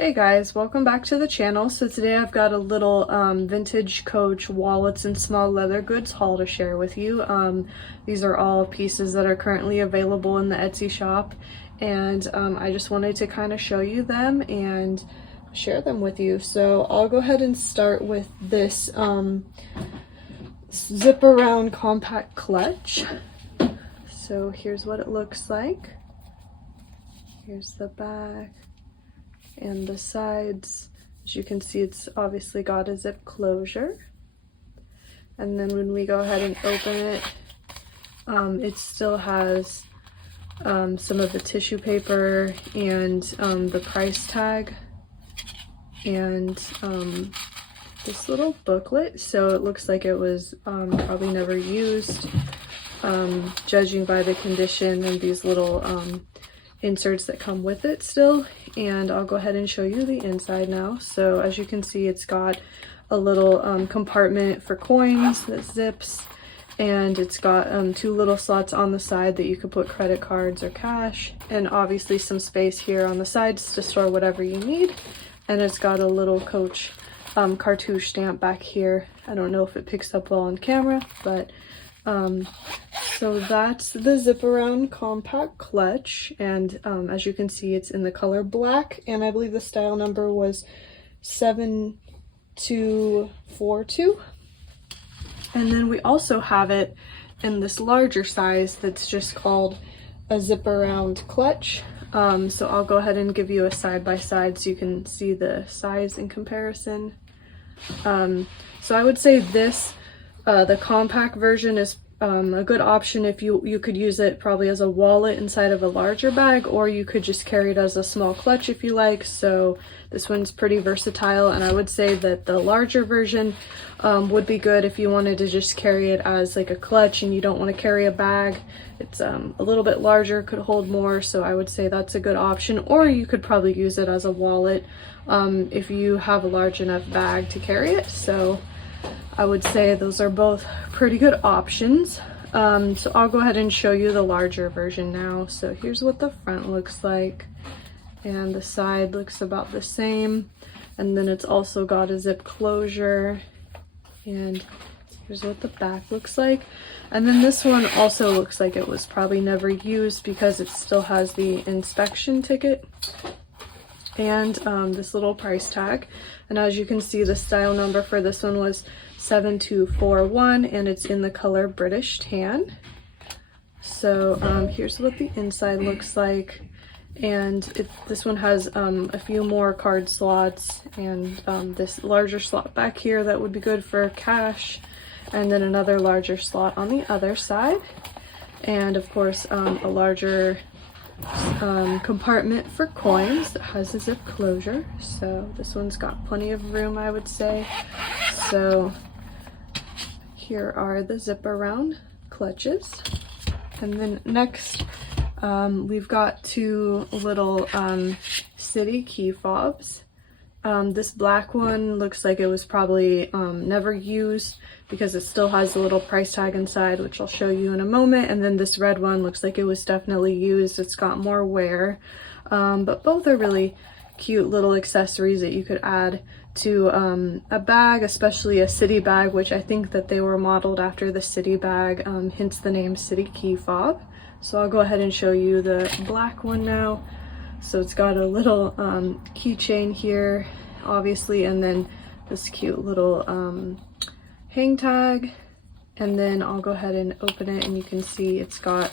Hey guys, welcome back to the channel. So today I've got a little vintage Coach wallets and small leather goods haul to share with you. These are all pieces that are currently available in the Etsy shop, and I just wanted to kind of show you them and share them with you. So I'll go ahead and start with this zip around compact clutch. So here's what it looks like. Here's the back and the sides. As you can see, it's obviously got a zip closure. And then when we go ahead and open it, it still has some of the tissue paper and the price tag and this little booklet. So it looks like it was probably never used, judging by the condition and these little inserts that come with it still. And I'll go ahead and show you the inside now. So as you can see, it's got a little compartment for coins that zips, and it's got two little slots on the side that you could put credit cards or cash, and obviously some space here on the sides to store whatever you need. And it's got a little Coach cartouche stamp back here. I don't know if it picks up well on camera, but so that's the zip around compact clutch, and as you can see, it's in the color black, and I believe the style number was 7242. And then we also have it in this larger size that's just called a zip around clutch. So I'll go ahead and give you a side-by-side so you can see the size in comparison. So I would say this the compact version is a good option if you could use it probably as a wallet inside of a larger bag, or you could just carry it as a small clutch if you like. So this one's pretty versatile, and I would say that the larger version would be good if you wanted to just carry it as like a clutch and you don't want to carry a bag. It's a little bit larger, could hold more, so I would say that's a good option. Or you could probably use it as a wallet if you have a large enough bag to carry it. So I would say those are both pretty good options. So I'll go ahead and show you the larger version now. So here's what the front looks like, and the side looks about the same. And then it's also got a zip closure, and here's what the back looks like. And then this one also looks like it was probably never used because it still has the inspection ticket and this little price tag. And as you can see, the style number for this one was 7241, and it's in the color British tan. So here's what the inside looks like, and this one has a few more card slots, and this larger slot back here that would be good for cash, and then another larger slot on the other side, and of course a larger compartment for coins that has a zip closure. So this one's got plenty of room, I would say. So here are the zip around clutches. And then next we've got two little City Key Fobs. This black one looks like it was probably never used because it still has a little price tag inside, which I'll show you in a moment. And then this red one looks like it was definitely used. It's got more wear, but both are really cute little accessories that you could add to a bag, especially a city bag, which I think that they were modeled after the city bag, hence the name City Key Fob. So I'll go ahead and show you the black one now. So it's got a little keychain here, obviously, and then this cute little hang tag. And then I'll go ahead and open it, and you can see it's got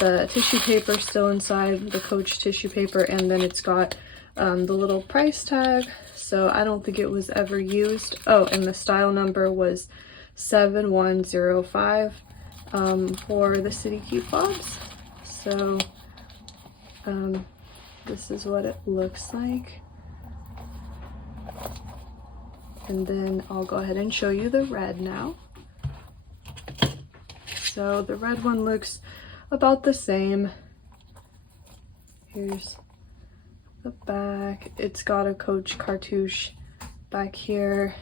the tissue paper still inside, the Coach tissue paper, and then it's got the little price tag. So I don't think it was ever used. Oh, and the style number was 7105 for the City Key Fobs. So this is what it looks like. And then I'll go ahead and show you the red now. So the red one looks about the same. Here's the back. It's got a Coach cartouche back here.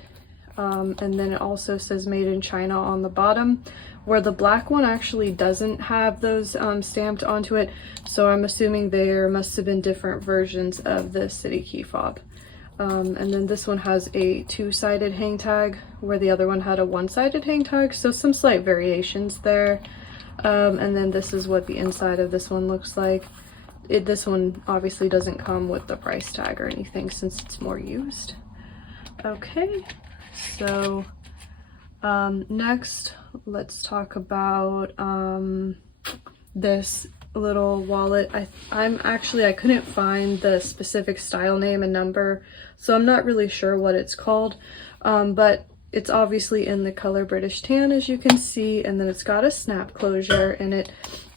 and then it also says made in China on the bottom, where the black one actually doesn't have those stamped onto it. So I'm assuming there must have been different versions of the City Key Fob. And then this one has a two-sided hang tag where the other one had a one-sided hang tag, so some slight variations there. And then this is what the inside of this one looks like. This one obviously doesn't come with the price tag or anything since it's more used. Okay, so next let's talk about this little wallet. I couldn't find the specific style name and number, so I'm not really sure what it's called, but it's obviously in the color British Tan, as you can see, and then it's got a snap closure and it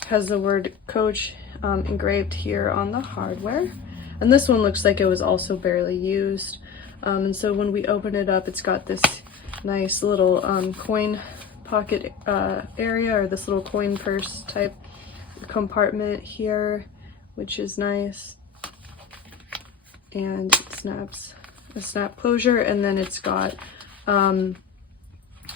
has the word Coach engraved here on the hardware. And this one looks like it was also barely used, and so when we open it up, it's got this nice little coin pocket area, or this little coin purse type compartment here, which is nice, and it snaps, a snap closure, and then it's got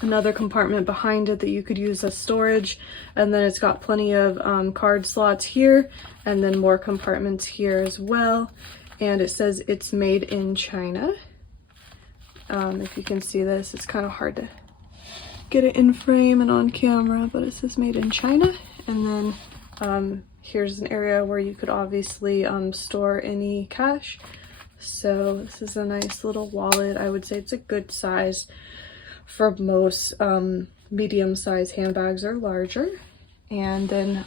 another compartment behind it that you could use as storage, and then it's got plenty of card slots here, and then more compartments here as well, and it says it's made in China. If you can see this, it's kind of hard to get it in frame and on camera, but it says made in China. And then here's an area where you could obviously store any cash. So this is a nice little wallet. I would say it's a good size for most medium-sized handbags or larger. And then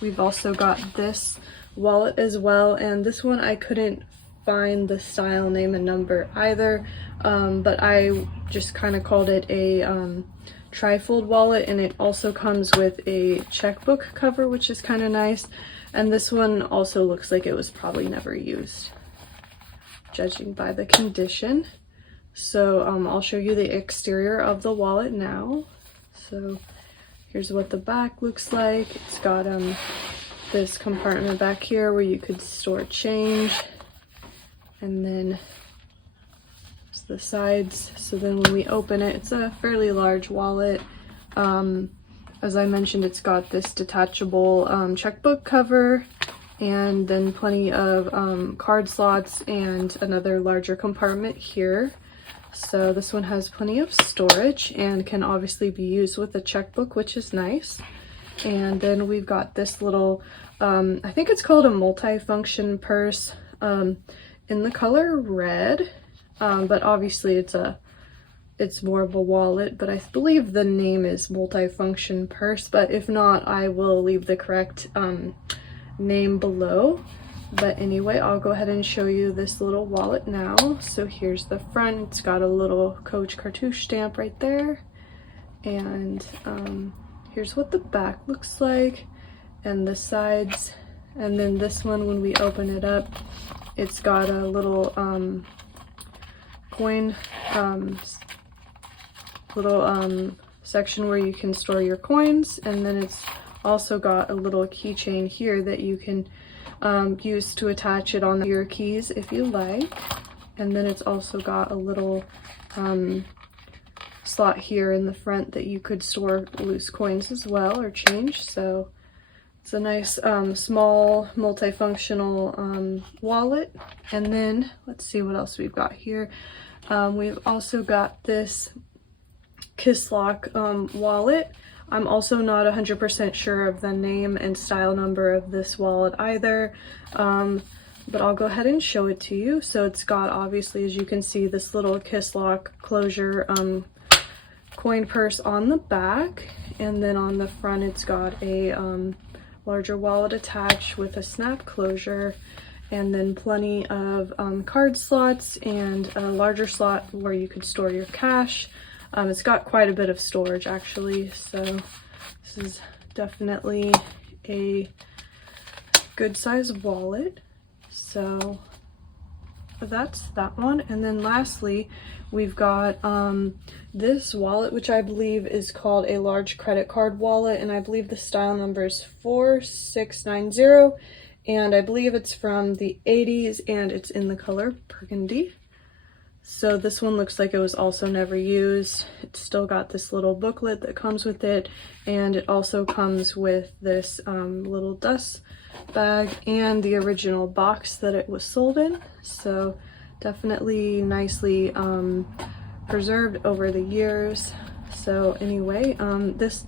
we've also got this wallet as well, and this one I couldn't find the style name and number either, but I just kind of called it a TriFold wallet, and it also comes with a checkbook cover, which is kind of nice. And this one also looks like it was probably never used, judging by the condition. So I'll show you the exterior of the wallet now. So here's what the back looks like. It's got this compartment back here where you could store change, and then the sides. So then when we open it, it's a fairly large wallet. As I mentioned, it's got this detachable checkbook cover, and then plenty of card slots and another larger compartment here. So this one has plenty of storage and can obviously be used with a checkbook, which is nice. And then we've got this little, I think it's called a MultiFunction Purse, in the color red. But obviously it's more of a wallet, but I believe the name is MultiFunction Purse, but if not, I will leave the correct name below. But anyway, I'll go ahead and show you this little wallet now. So here's the front. It's got a little Coach cartouche stamp right there, and here's what the back looks like, and the sides. And then this one, when we open it up, it's got a little coin section where you can store your coins, and then it's also got a little keychain here that you can use to attach it on your keys if you like. And then it's also got a little slot here in the front that you could store loose coins as well, or change. So it's a nice small multifunctional wallet. And then let's see what else we've got here. We've also got this Kisslock wallet. I'm also not 100% sure of the name and style number of this wallet either, but I'll go ahead and show it to you. So it's got, obviously, as you can see, this little Kisslock closure coin purse on the back, and then on the front it's got a larger wallet attached with a snap closure, and then plenty of card slots and a larger slot where you could store your cash. It's got quite a bit of storage actually, so this is definitely a good size wallet. So that's that one. And then lastly, we've got this wallet, which I believe is called a large credit card wallet, and I believe the style number is 4690, and I believe it's from the 80s, and it's in the color Burgundy. So this one looks like it was also never used. It's still got this little booklet that comes with it, and it also comes with this little dust bag and the original box that it was sold in. So definitely nicely preserved over the years. So anyway, this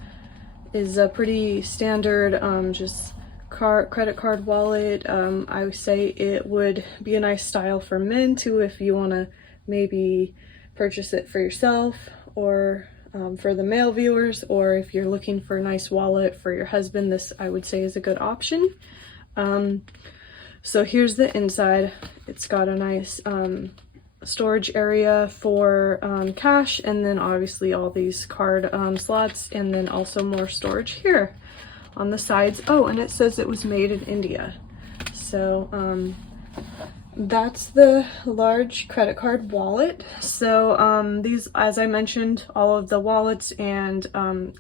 is a pretty standard just credit card wallet. I would say it would be a nice style for men too, if you want to maybe purchase it for yourself, or for the male viewers, or if you're looking for a nice wallet for your husband, this I would say is a good option. So here's the inside. It's got a nice storage area for cash, and then obviously all these card slots, and then also more storage here on the sides. Oh, and it says it was made in India. So that's the large credit card wallet. So these, as I mentioned, all of the wallets and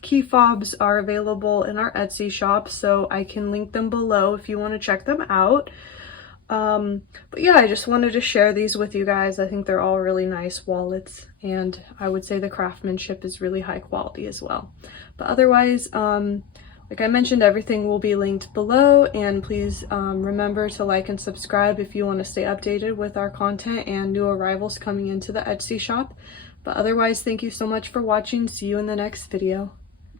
key fobs are available in our Etsy shop, so I can link them below if you want to check them out. But yeah, I just wanted to share these with you guys. I think they're all really nice wallets, and I would say the craftsmanship is really high quality as well. But otherwise, like I mentioned, everything will be linked below, and please remember to like and subscribe if you want to stay updated with our content and new arrivals coming into the Etsy shop. But otherwise, thank you so much for watching. See you in the next video.